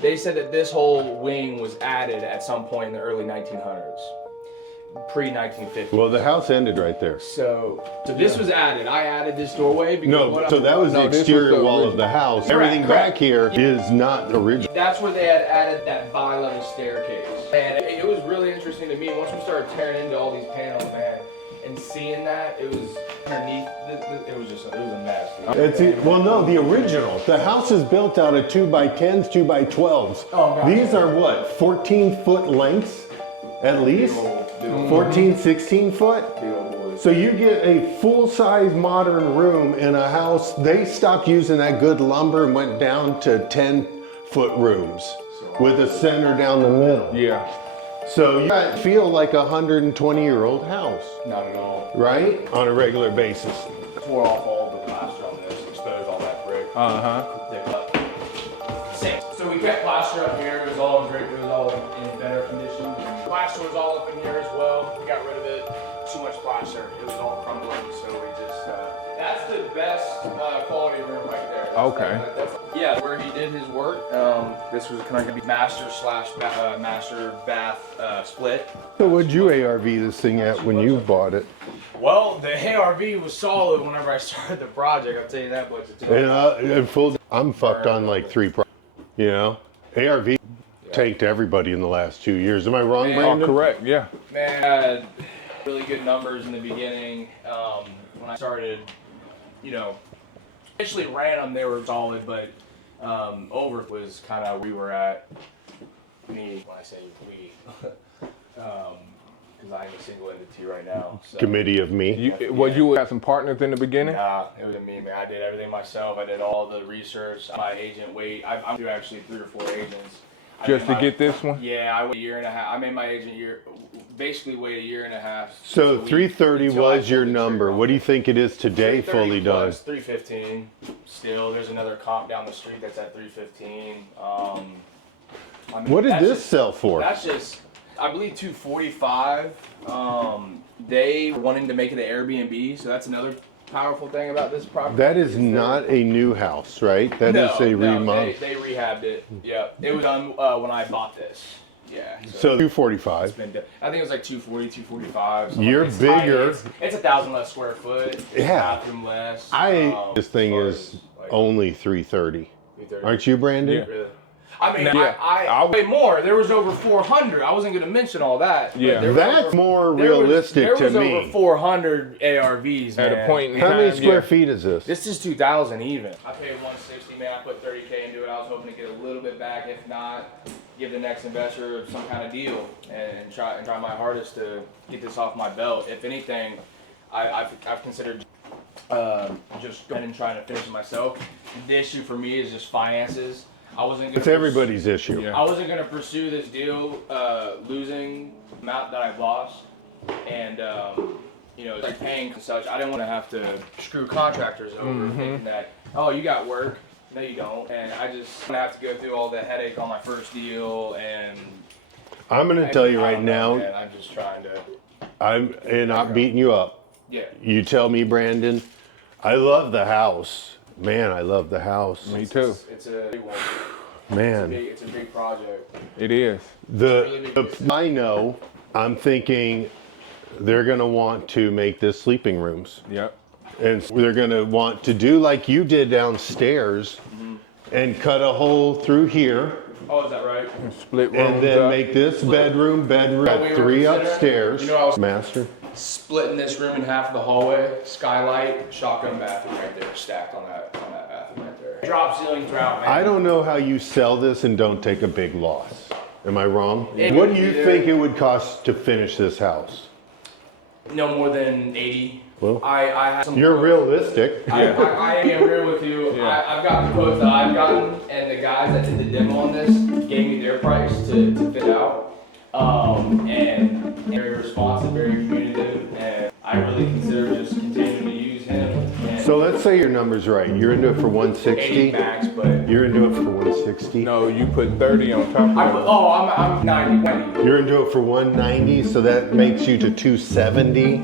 They said that this whole wing was added at some point in the early 1900s, pre-1950. Well, the house ended right there. So this was added. I added this doorway because No, so that was the exterior wall of the house. Everything back here is not original. That's where they had added that bi-level staircase. And it was really interesting to me. Once we started tearing into all these panels, man, and seeing that, it was underneath, it was a mess. Well, no, the original. The house is built out of 2x10s, 2x12s. Oh, gotcha. These are what, 14-foot lengths at least? 14, 16 foot? So you get a full-size modern room in a house. They stopped using that good lumber and went down to 10-foot rooms with a center down the middle. Yeah. So you might feel like a 120-year-old house. Not at all. Right? On a regular basis. Tore off all the plaster on this, exposed all that brick. So we kept plaster up here. It was all in better condition. The plaster was all up in here as well. We got rid of it. Too much plaster. It was all crumbling. So we just that's the best quality room right there. Yeah, where he did his work. This was kind of gonna be master bath split. So what'd you ARV this thing at when you bought it? Well, the ARV was solid whenever I started the project. I'll tell you that much. I'm fucked on like 3 you know? ARV tanked everybody in the last 2 years. Am I wrong, Brandon? Oh, correct, yeah. Man, I had really good numbers in the beginning. When I started, initially ran them, they were solid, but over was kind of we were at, me, when I say we, because I'm a single entity right now. So. Committee of me. You had some partners in the beginning? Nah, it was me, man. I did everything myself. I did all the research. My agent I'm through actually 3 or 4 agents. Just to get this one? Yeah, I waited a year and a half. I made my agent basically wait a year and a half. So 330 was your number. What do you think it is today fully done? 315 still. There's another comp down the street that's at 315. What did this sell for? That's just, I believe 245. They were wanting to make it an Airbnb, so that's another powerful thing about this property. That is not a new house, right? That is a remodel. They rehabbed it. Yeah, it was done when I bought this. Yeah. So 245. I think it was like 240, 245. You're bigger. It's 1,000 less square foot. Yeah. Bathroom less. This thing is only 330. Aren't you, Brandon? Yeah. Really? I mean, I way more. There was over 400. I wasn't going to mention all that. Yeah. That's more realistic to me. There was over 400 ARVs, man. At a point in How time, many square feet is this? This is 2,000 even. I paid 160, man. I put 30K into it. I was hoping to get a little bit back. If not, give the next investor some kind of deal and try my hardest to get this off my belt. If anything, I've considered just going and trying to finish it myself. The issue for me is just finances. It's everybody's issue. Yeah. I wasn't going to pursue this deal losing the amount that I've lost. And, like paying and such. I didn't want to have to screw contractors over thinking that, oh, you got work. No, you don't. And I just have to go through all the headache on my first deal. And I'm going to tell you right now. Man, I'm just trying to. I'm not beating you up. Yeah. You tell me, Brandon. I love the house. Man, I love the house. Me too. It's a big one. Man. It's a big project. It is. I know, I'm thinking they're going to want to make this sleeping rooms. Yep. And they're going to want to do like you did downstairs and cut a hole through here. Oh, is that right? Split rooms and then up. make this bedroom, got 3 upstairs. Master. Splitting this room in half of the hallway, skylight, shotgun bathroom right there, stacked on that bathroom right there. Drop ceiling throughout, man. I don't know how you sell this and don't take a big loss. Am I wrong? It What would do you be think it would cost to finish this house? No more than 80. Well, I have some you're quotes. realistic. I am real with you. Yeah. I've got the quotes that I've gotten, and the guys that did the demo on this gave me their price to fit out. And very responsive, very communicative, and I really consider just continuing to use him. So let's say your number's right. You're into it for 160. 80 max, but You're into it for 160. No, you put 30 on top of it. I'm 90. You're into it for 190, so that makes you to 270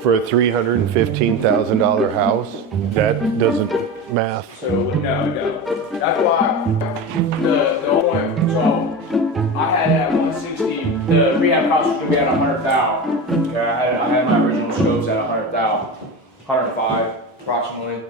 for a $315,000 house. That doesn't math. So no. That's why the whole point gonna be at 100,000. Yeah, I had my original scopes at 100,000, 105 approximately.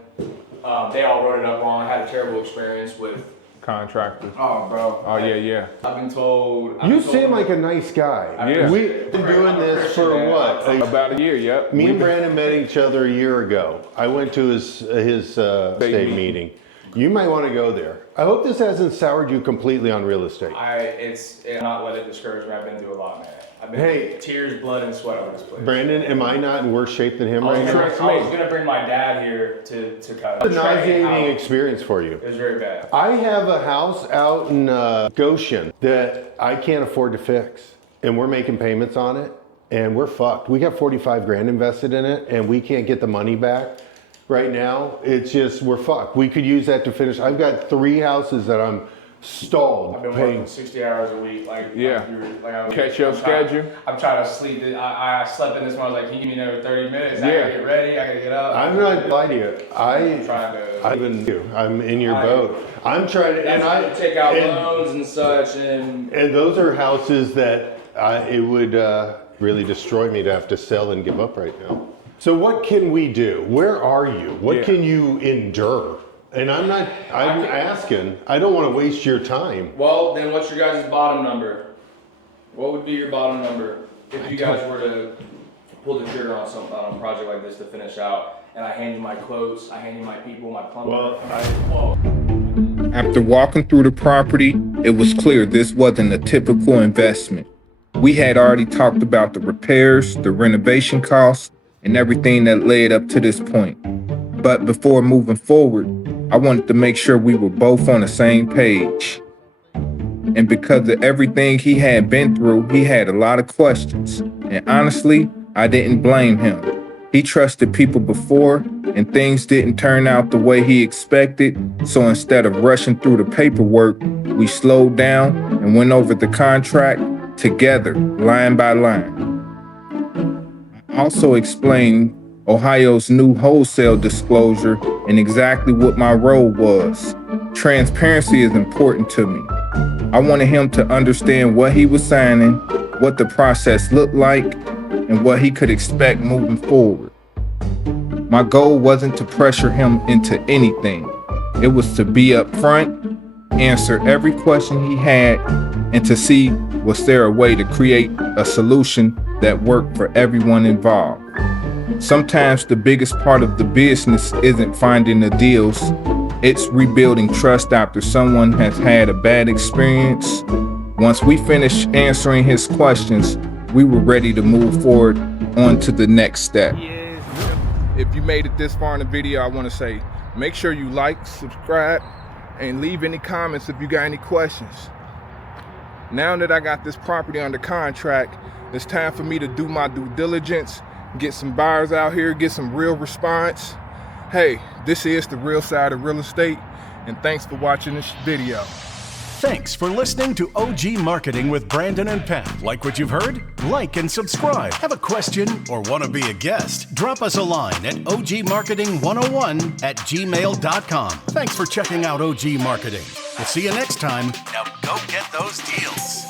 They all wrote it up wrong. I had a terrible experience with Contractors. Oh, bro. Oh, yeah. I've been told. You seem like a nice guy. Yeah. We've been doing this for what? About a year, yep. Me and Brandon met each other a year ago. I went to his state meeting. You might want to go there. I hope this hasn't soured you completely on real estate. It's not let it discourage me. I've been through a lot, man. I've been Hey. tears, blood, and sweat over this place. Brandon, am I not in worse shape than him I right was now? gonna bring my dad here to kind of. It's a nauseating experience for you. It was very bad. I have a house out in Goshen that I can't afford to fix, and we're making payments on it, and we're fucked. We got 45 grand invested in it, and we can't get the money back right now. It's just, we're fucked. We could use that to finish. I've got 3 houses that I'm stalled I've been paying. working 60 hours a week. Yeah. I'm Catch your schedule. I'm trying to sleep. I slept in this one. I was like, can you give me another 30 minutes? I Yeah. gotta get ready. I gotta get up. I'm not lying to you. I'm trying to. I'm in your boat. I'm trying to, and I take out loans and such, and those are houses that it would really destroy me to have to sell and give up right now. So what can we do? Where are you? What can you endure? And I'm asking, I don't want to waste your time. Well, then what's your guys' bottom number? What would be your bottom number if you guys were to pull the trigger on a project like this to finish out? And I hand you my quotes, I hand you my people, my plumber. After walking through the property, it was clear this wasn't a typical investment. We had already talked about the repairs, the renovation costs, and everything that led up to this point. But before moving forward, I wanted to make sure we were both on the same page. And because of everything he had been through, he had a lot of questions. And honestly, I didn't blame him. He trusted people before, and things didn't turn out the way he expected. So instead of rushing through the paperwork, we slowed down and went over the contract together, line by line. I also explained Ohio's new wholesale disclosure and exactly what my role was. Transparency is important to me. I wanted him to understand what he was signing, what the process looked like, and what he could expect moving forward. My goal wasn't to pressure him into anything. It was to be upfront, answer every question he had, and to see was there a way to create a solution that worked for everyone involved. Sometimes the biggest part of the business isn't finding the deals, it's rebuilding trust after someone has had a bad experience. Once we finished answering his questions, we were ready to move forward on to the next step. If you made it this far in the video, I want to say, make sure you like, subscribe, and leave any comments if you got any questions. Now that I got this property under contract, it's time for me to do my due diligence, get some buyers out here, get some real response. Hey, this is the real side of real estate, and thanks for watching this video. Thanks for listening to OG Marketing with Brandon and Pat. Like what you've heard? Like and subscribe. Have a question or want to be a guest? Drop us a line at ogmarketing101@gmail.com. Thanks for checking out OG Marketing. We'll see you next time. Now go get those deals.